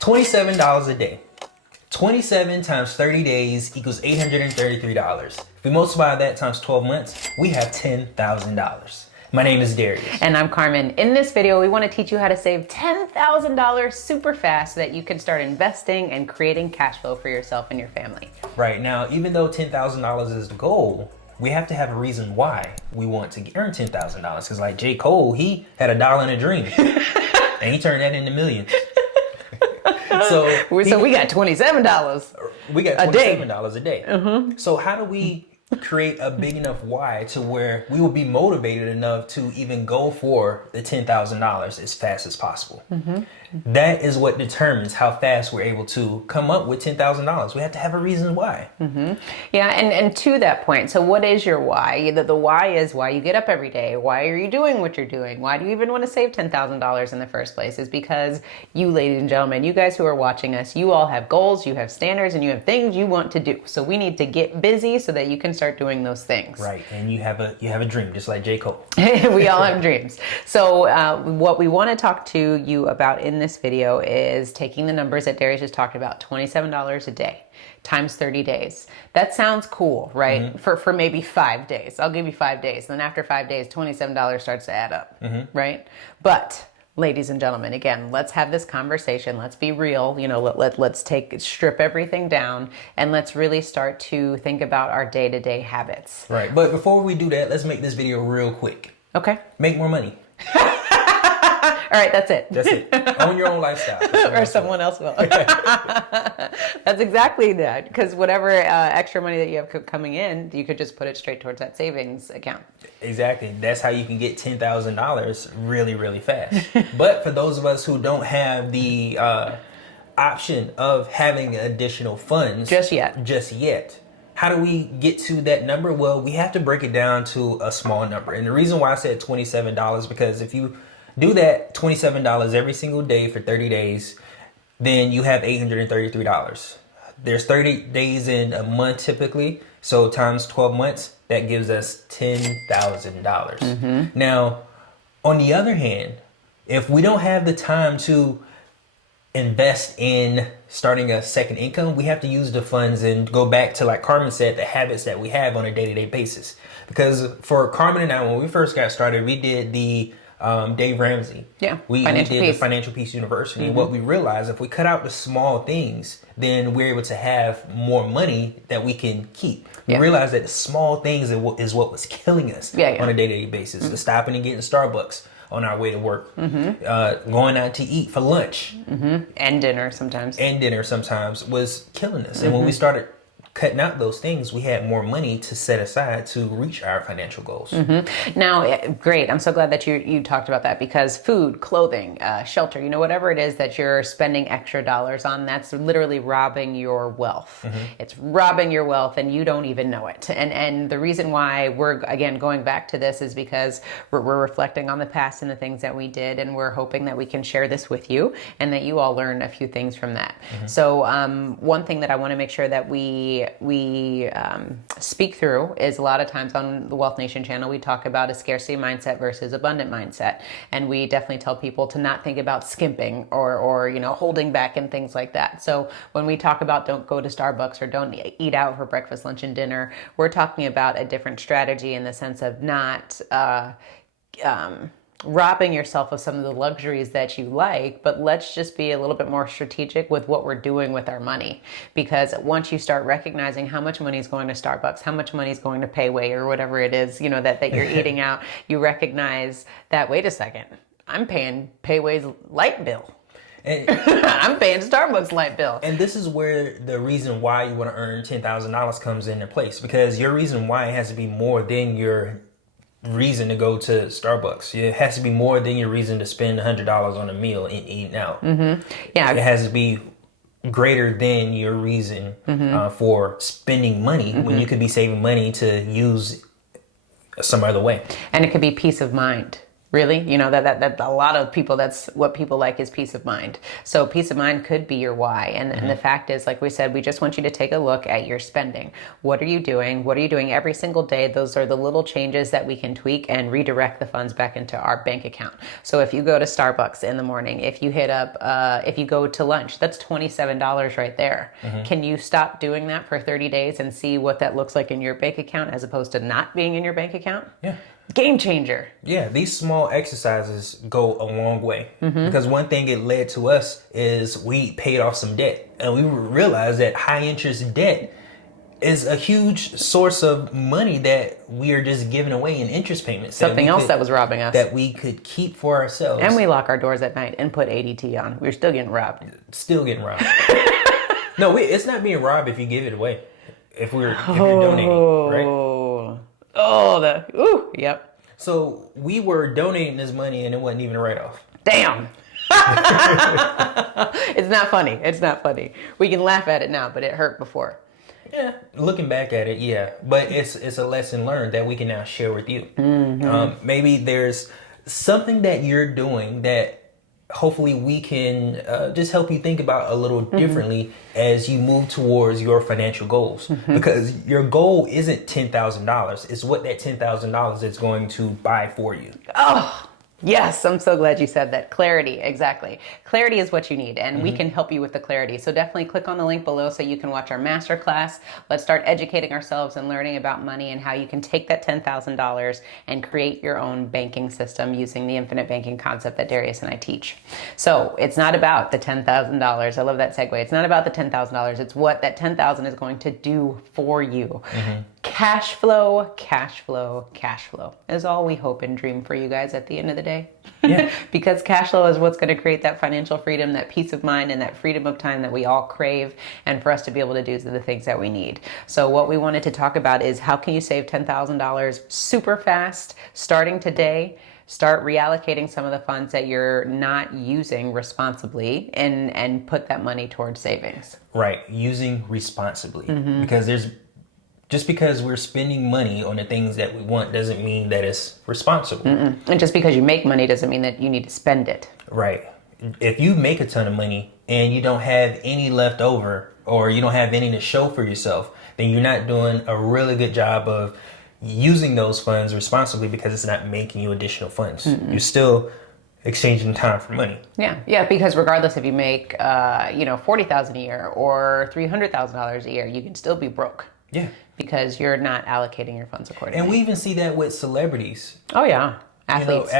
$27 a day. 27 times 30 days equals $833. If we multiply that times 12 months, we have $10,000. My name is Darius. And I'm Carmen. In this video, we want to teach you how to save $10,000 super fast so that you can start investing and creating cash flow for yourself and your family. Right. Now, even though $10,000 is the goal, we have to have a reason why we want to earn $10,000. Because like J. Cole, he had $1 in a dream and he turned that into millions. So we got $27. We got $27 a day. Mm-hmm. So how do we create a big enough why to where we will be motivated enough to even go for the $10,000 as fast as possible? Mm-hmm. That is what determines how fast we're able to come up with $10,000. We have to have a reason why. Mm-hmm. Yeah, and to that point, so what is your why? The why is why you get up every day. Why are you doing what you're doing? Why do you even want to save $10,000 in the first place? Is because you, ladies and gentlemen, you guys who are watching us, you all have goals, you have standards, and you have things you want to do. So we need to get busy so that you can start doing those things. Right, and you have a dream, just like J. Cole. We all have dreams. So what we want to talk to you about in this video is taking the numbers that Darius just talked about, $27 a day times 30 days. That sounds cool, right? Mm-hmm. For maybe 5 days. I'll give you 5 days. Then after 5 days, $27 starts to add up, right? But ladies and gentlemen, again, let's have this conversation. Let's be real. You know, let's strip everything down and let's really start to think about our day-to-day habits. Right. But before we do that, let's make this video real quick. Okay. Make more money. All right, that's it. That's it. Own your own lifestyle. Or someone else will. That's exactly that. Because whatever extra money that you have coming in, you could just put it straight towards that savings account. Exactly. That's how you can get $10,000 really, really fast. But for those of us who don't have the option of having additional funds just yet, how do we get to that number? Well, we have to break it down to a small number. And the reason why I said $27, because if you do that $27 every single day for 30 days, then you have $833. There's 30 days in a month typically, so times 12 months, that gives us $10,000. Mm-hmm. Now, on the other hand, if we don't have the time to invest in starting a second income, we have to use the funds and go back to, like Carmen said, the habits that we have on a day-to-day basis. Because for Carmen and I, when we first got started, we did the Dave Ramsey. Yeah, we did the Financial Peace University. Mm-hmm. And what we realized, if we cut out the small things, then we're able to have more money that we can keep. We realized that the small things is what was killing us on a day-to-day basis. Mm-hmm. The stopping and getting Starbucks on our way to work, going out to eat for lunch. And dinner sometimes was killing us. And when we started cutting out those things, we had more money to set aside to reach our financial goals. Now, great. I'm so glad that you talked about that, because food, clothing, shelter, whatever it is that you're spending extra dollars on, that's literally robbing your wealth. It's robbing your wealth and you don't even know it. And the reason why we're, again, going back to this is because we're reflecting on the past and the things that we did, and we're hoping that we can share this with you and that you all learn a few things from that. So one thing that I want to make sure that we speak through is, a lot of times on the Wealth Nation channel, we talk about a scarcity mindset versus abundant mindset. And we definitely tell people to not think about skimping or holding back and things like that. So when we talk about don't go to Starbucks or don't eat out for breakfast, lunch, and dinner, we're talking about a different strategy in the sense of not robbing yourself of some of the luxuries that you like, but let's just be a little bit more strategic with what we're doing with our money. Because once you start recognizing how much money is going to Starbucks, how much money is going to Payway or whatever it is, that you're eating out, you recognize that, wait a second, I'm paying Payway's light bill. And I'm paying Starbucks light bill. And this is where the reason why you want to earn $10,000 comes into place, because your reason why has to be more than your reason to go to Starbucks. It has to be more than your reason to spend $100 on a meal and eating out. Yeah, it has to be greater than your reason for spending money when you could be saving money to use some other way. And it could be peace of mind. Really? You know, that a lot of people, that's what people like is peace of mind. So peace of mind could be your why. And the fact is, like we said, we just want you to take a look at your spending. What are you doing? What are you doing every single day? Those are the little changes that we can tweak and redirect the funds back into our bank account. So if you go to Starbucks in the morning, if you hit up, if you go to lunch, that's $27 right there. Can you stop doing that for 30 days and see what that looks like in your bank account as opposed to not being in your bank account? Yeah. Game changer. Yeah, these small exercises go a long way because one thing it led to us is we paid off some debt, and we realized that high interest debt is a huge source of money that we are just giving away in interest payments. Something else that was robbing us. That we could keep for ourselves. And we lock our doors at night and put ADT on. We're still getting robbed. Still getting robbed. No, it's not being robbed if you give it away. If you're donating, right? Yep. So we were donating this money and it wasn't even a write-off. Damn. It's not funny. It's not funny. We can laugh at it now, but it hurt before. Yeah, looking back at it, yeah. But it's a lesson learned that we can now share with you. Maybe there's something that you're doing that hopefully we can just help you think about a little differently as you move towards your financial goals. Because your goal isn't $10,000. It's what that $10,000 is going to buy for you. Oh, yes. I'm so glad you said that. Clarity. Exactly. Clarity is what you need, and we can help you with the clarity. So definitely click on the link below so you can watch our masterclass. Let's start educating ourselves and learning about money and how you can take that $10,000 and create your own banking system using the infinite banking concept that Darius and I teach. So it's not about the $10,000. I love that segue. It's not about the $10,000. It's what that $10,000 is going to do for you. Cash flow, cash flow, cash flow is all we hope and dream for you guys at the end of the day. Yeah. Because cash flow is what's going to create that financial freedom, that peace of mind, and that freedom of time that we all crave, and for us to be able to do the things that we need. So what we wanted to talk about is how can you save $10,000 super fast, starting today. Start reallocating some of the funds that you're not using responsibly and put that money towards savings. Right. Using responsibly. Because just because we're spending money on the things that we want doesn't mean that it's responsible. And just because you make money doesn't mean that you need to spend it. Right. If you make a ton of money and you don't have any left over or you don't have any to show for yourself, then you're not doing a really good job of using those funds responsibly because it's not making you additional funds. You're still exchanging time for money. Yeah, because regardless if you make $40,000 a year or $300,000 a year, you can still be broke. Yeah. Because you're not allocating your funds accordingly. And we even see that with celebrities. Oh yeah, athletes.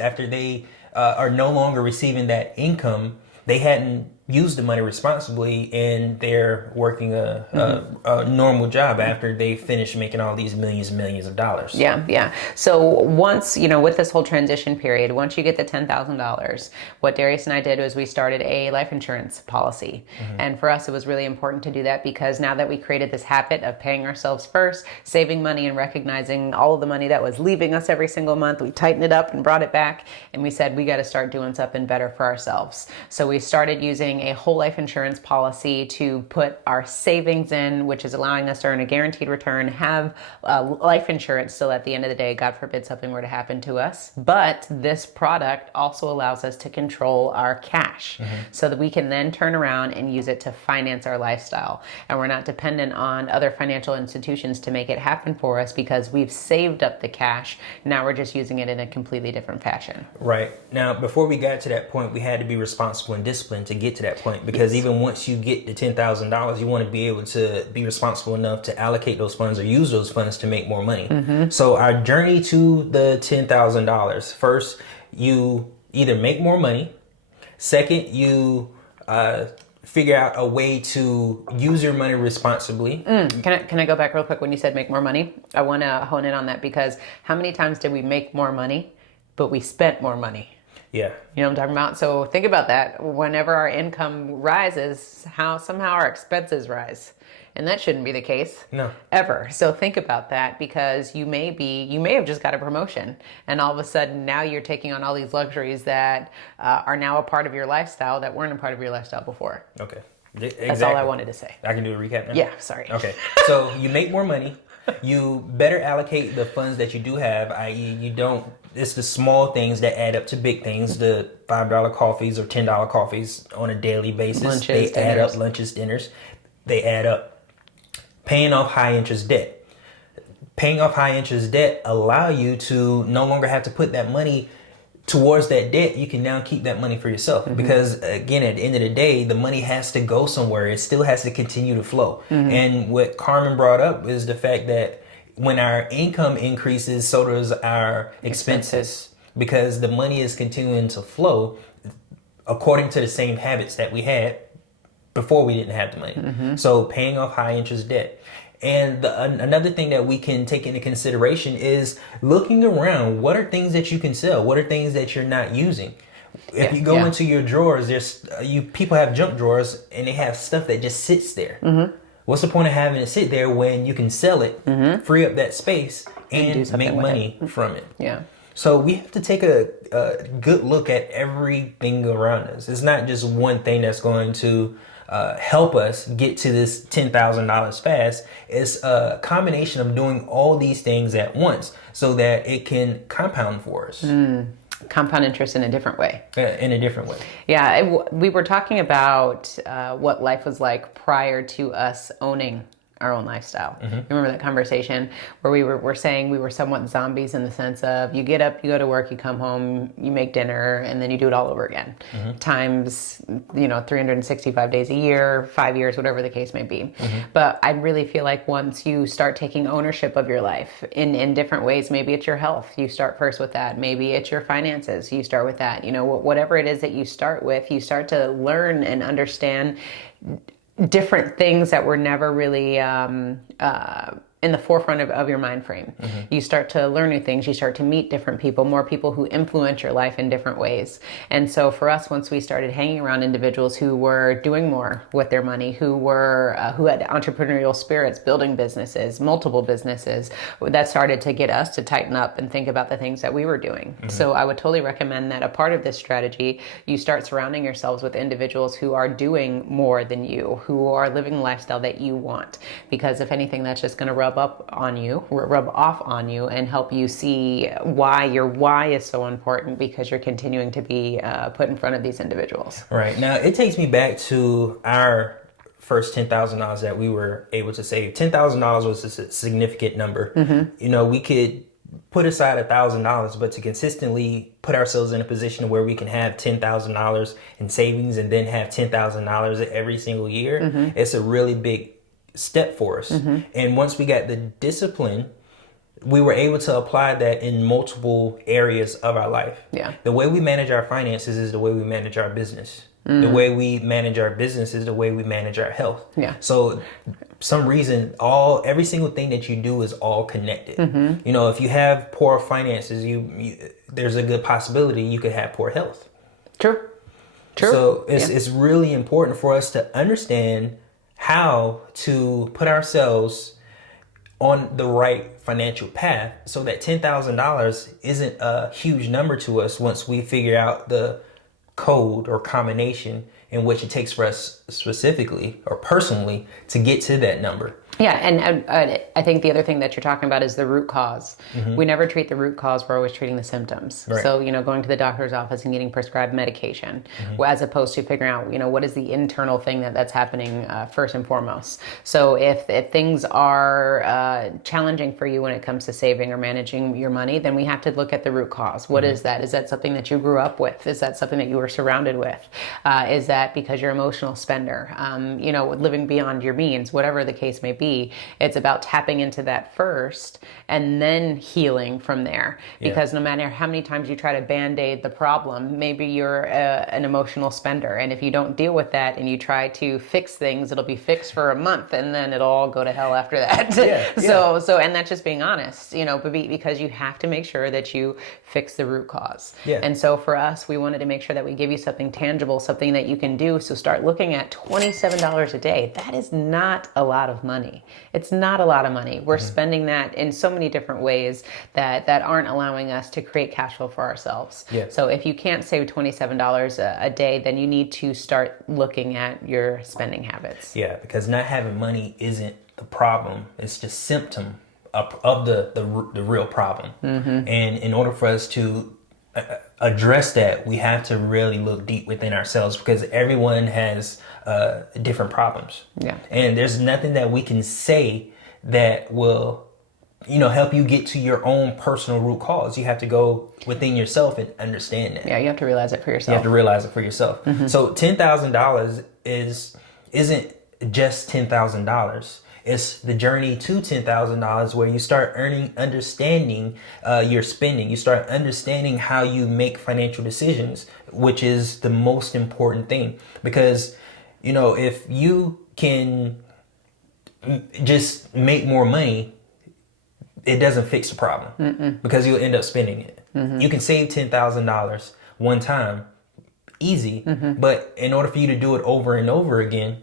After they are no longer receiving that income, they hadn't used the money responsibly and they're working a normal job after they finish making all these millions and millions of dollars. Yeah. So once, with this whole transition period, once you get the $10,000, what Darius and I did was we started a life insurance policy. And for us, it was really important to do that because now that we created this habit of paying ourselves first, saving money and recognizing all of the money that was leaving us every single month, we tightened it up and brought it back. And we said, we got to start doing something better for ourselves. So we started using a whole life insurance policy to put our savings in, which is allowing us to earn a guaranteed return, have life insurance still at the end of the day, God forbid something were to happen to us. But this product also allows us to control our cash so that we can then turn around and use it to finance our lifestyle. And we're not dependent on other financial institutions to make it happen for us because we've saved up the cash. Now we're just using it in a completely different fashion. Right. Now, before we got to that point, we had to be responsible and disciplined to get to that point. Because even once you get the $10,000, you want to be able to be responsible enough to allocate those funds or use those funds to make more money. So our journey to the $10,000, first, you either make more money. Second, you figure out a way to use your money responsibly. Can I go back real quick when you said make more money? I want to hone in on that because how many times did we make more money, but we spent more money? Yeah. You know what I'm talking about? So think about that. Whenever our income rises, how somehow our expenses rise. And that shouldn't be the case. No. Ever. So think about that because you may have just got a promotion and all of a sudden now you're taking on all these luxuries that are now a part of your lifestyle that weren't a part of your lifestyle before. Okay. That's all I wanted to say. I can do a recap now? Yeah, sorry. Okay. So you make more money. You better allocate the funds that you do have, i.e. you don't, it's the small things that add up to big things, the $5 coffees or $10 coffees on a daily basis. Lunches, they add dinners. up, lunches, dinners. They add up. Paying off high interest debt. Paying off high interest debt allow you to no longer have to put that money towards that debt. You can now keep that money for yourself because again, at the end of the day, the money has to go somewhere. It still has to continue to flow. And what Carmen brought up is the fact that when our income increases, so does our expenses because the money is continuing to flow according to the same habits that we had before we didn't have the money. So paying off high interest debt. And another thing that we can take into consideration is looking around. What are things that you can sell? What are things that you're not using? If you go into your drawers, there's people have junk drawers and they have stuff that just sits there. What's the point of having it sit there when you can sell it, free up that space, and make money from it? Yeah. So we have to take a good look at everything around us. It's not just one thing that's going to help us get to this $10,000 fast. It's a combination of doing all these things at once so that it can compound for us. Compound interest in a different way. In a different way. Yeah, we were talking about what life was like prior to us owning our own lifestyle. You remember that conversation where we're saying we were somewhat zombies in the sense of you get up, you go to work, you come home, you make dinner, and then you do it all over again. Times, 365 days a year, 5 years, whatever the case may be. But I really feel like once you start taking ownership of your life in different ways, maybe it's your health, you start first with that. Maybe it's your finances, you start with that. Whatever it is that you start with, you start to learn and understand different things that were never really in the forefront of your mind frame. You start to learn new things. You start to meet different people, more people who influence your life in different ways. And so for us, once we started hanging around individuals who were doing more with their money, who had entrepreneurial spirits, building businesses, multiple businesses, that started to get us to tighten up and think about the things that we were doing. So I would totally recommend that a part of this strategy, you start surrounding yourselves with individuals who are doing more than you, who are living the lifestyle that you want. Because if anything, that's just going to rub off on you and help you see why your why is so important, because you're continuing to be put in front of these individuals. Right. Now, it takes me back to our first $10,000 that we were able to save. $10,000 was a significant number. We could put aside $1,000, but to consistently put ourselves in a position where we can have $10,000 in savings and then have $10,000 every single year, it's a really big step for us. And once we got the discipline, we were able to apply that in multiple areas of our life. The way we manage our finances is the way we manage our business. The way we manage our business is the way we manage our health. So some reason every single thing that you do is all connected. If you have poor finances, there's a good possibility you could have poor health. True. So it's really important for us to understand how to put ourselves on the right financial path so that $10,000 isn't a huge number to us once we figure out the code or combination in which it takes for us specifically or personally to get to that number. Yeah, and I think the other thing that you're talking about is the root cause. We never treat the root cause, we're always treating the symptoms. Right. So, going to the doctor's office and getting prescribed medication, as opposed to figuring out, what is the internal thing that's happening first and foremost. So if things are challenging for you when it comes to saving or managing your money, then we have to look at the root cause. What is that? Is that something that you grew up with? Is that something that you were surrounded with? Is that because you're an emotional spender? Living beyond your means, whatever the case may be. It's about tapping into that first and then healing from there. Because no matter how many times you try to band-aid the problem, maybe you're an emotional spender. And if you don't deal with that and you try to fix things, it'll be fixed for a month and then it'll all go to hell after that. So, and that's just being honest, because you have to make sure that you fix the root cause. And so for us, we wanted to make sure that we give you something tangible, something that you can do. So start looking at $27 a day. That is not a lot of money. money. It's not a lot of money. We're spending that in so many different ways that aren't allowing us to create cash flow for ourselves. Yeah. So if you can't save $27 a day, then you need to start looking at your spending habits. Yeah, because not having money isn't the problem. It's just symptom of the real problem. And in order for us to address that, we have to really look deep within ourselves, because everyone has different problems. Yeah. And there's nothing that we can say that will, help you get to your own personal root cause. You have to go within yourself and understand that. Yeah, you have to realize it for You yourself. have to realize it for yourself. So $10,000 isn't just $10,000. It's the journey to $10,000 where you start understanding your spending. You start understanding how you make financial decisions, which is the most important thing. Because, if you can just make more money, it doesn't fix the problem, because you'll end up spending it. You can save $10,000 one time, easy, but in order for you to do it over and over again,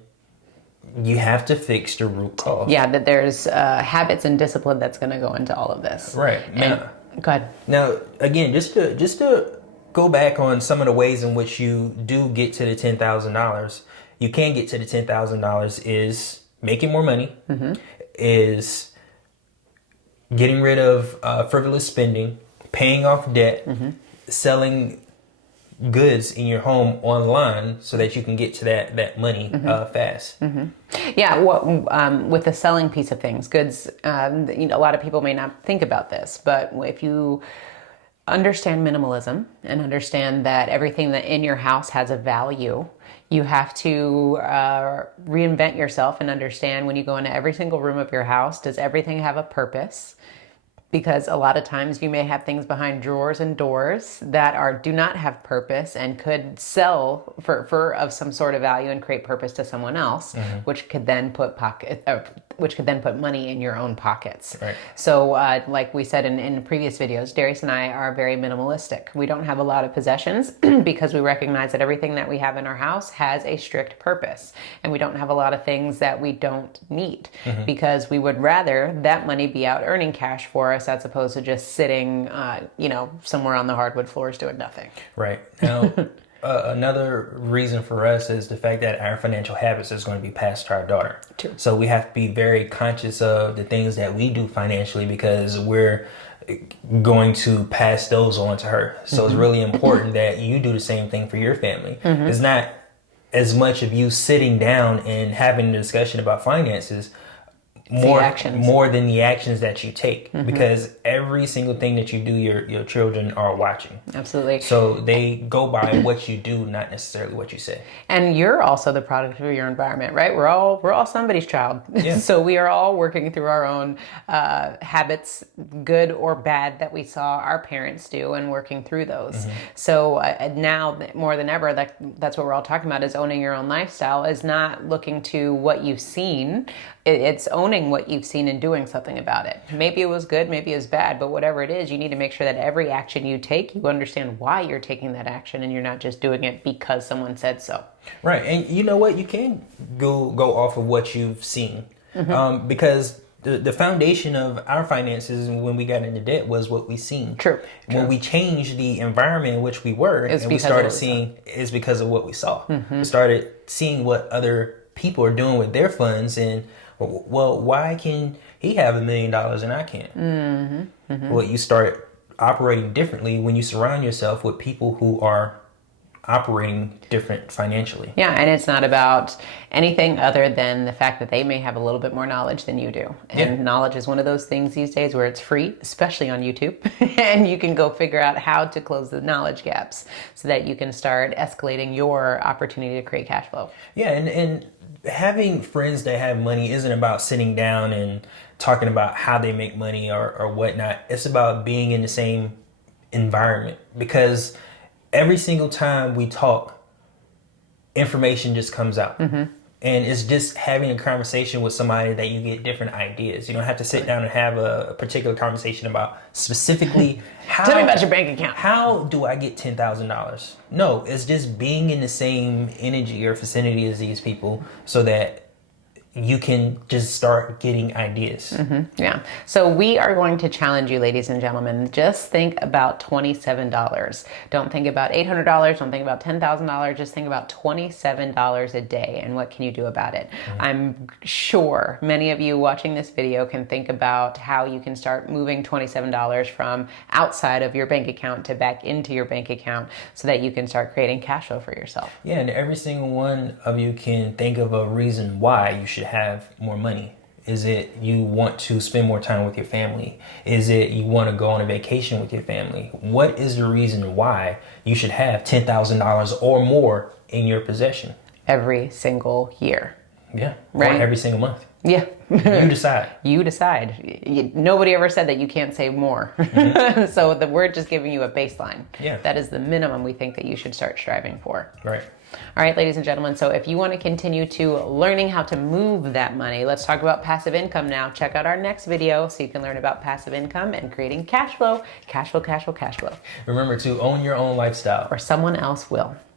you have to fix the root cause. Yeah, that there's habits and discipline that's going to go into all of this. Right. Go ahead. Now, again, just to go back on some of the ways in which you do get to the $10,000, you can get to the $10,000 is making more money, is getting rid of frivolous spending, paying off debt, selling goods in your home online so that you can get to that money fast. Yeah, with the selling piece of things, goods, a lot of people may not think about this, but if you understand minimalism and understand that everything that in your house has a value, you have to reinvent yourself and understand when you go into every single room of your house, does everything have a purpose? Because a lot of times you may have things behind drawers and doors that do not have purpose and could sell for of some sort of value and create purpose to someone else, which could then put money in your own pockets. Right. So like we said in previous videos, Darius and I are very minimalistic. We don't have a lot of possessions because we recognize that everything that we have in our house has a strict purpose, and we don't have a lot of things that we don't need because we would rather that money be out earning cash for us as opposed to just sitting, somewhere on the hardwood floors doing nothing. Right. Now, another reason for us is the fact that our financial habits is going to be passed to our daughter. True. So we have to be very conscious of the things that we do financially, because we're going to pass those on to her. So it's really important that you do the same thing for your family. It's not as much of you sitting down and having a discussion about finances, more than the actions that you take, because every single thing that you do, your children are watching. Absolutely. So they go by what you do, not necessarily what you say. And you're also the product of your environment, right? We're all somebody's child. Yeah. So we are all working through our own habits, good or bad, that we saw our parents do, and working through those. So now more than ever, that's what we're all talking about, is owning your own lifestyle, is not looking to what you've seen. It's owning what you've seen and doing something about it. Maybe it was good, maybe it was bad, but whatever it is, you need to make sure that every action you take, you understand why you're taking that action, and you're not just doing it because someone said so. Right. And you know what? You can go off of what you've seen, because the foundation of our finances when we got into debt was what we seen. True. When we changed the environment in which we were, and we started seeing, is because of what we saw. We started seeing what other people are doing with their funds, and well, why can he have $1 million and I can't? Well, you start operating differently when you surround yourself with people who are operating different financially. Yeah, and it's not about anything other than the fact that they may have a little bit more knowledge than you do. And knowledge is one of those things these days where it's free, especially on YouTube, and you can go figure out how to close the knowledge gaps so that you can start escalating your opportunity to create cash flow. Yeah, and having friends that have money isn't about sitting down and talking about how they make money or whatnot. It's about being in the same environment, because every single time we talk, information just comes out. And it's just having a conversation with somebody that you get different ideas. You don't have to sit down and have a particular conversation about specifically Tell me about your bank account. How do I get $10,000? No, it's just being in the same energy or vicinity as these people so that you can just start getting ideas. Yeah. So we are going to challenge you, ladies and gentlemen. Just think about $27. Don't think about $800. Don't think about $10,000. Just think about $27 a day. And what can you do about it? I'm sure many of you watching this video can think about how you can start moving $27 from outside of your bank account to back into your bank account so that you can start creating cash flow for yourself. Yeah, and every single one of you can think of a reason why you should have more money. Is it you want to spend more time with your family? Is it you want to go on a vacation with your family? What is the reason why you should have $10,000 or more in your possession? Every single year. Yeah, Right. or every single month. Yeah. You decide. You decide. Nobody ever said that you can't save more. So we're just giving you a baseline. Yeah. That is the minimum we think that you should start striving for. Right. All right, ladies and gentlemen. So if you want to continue to learning how to move that money, let's talk about passive income now. Check out our next video so you can learn about passive income and creating cash flow. Cash flow, cash flow, cash flow. Remember to own your own lifestyle. Or someone else will.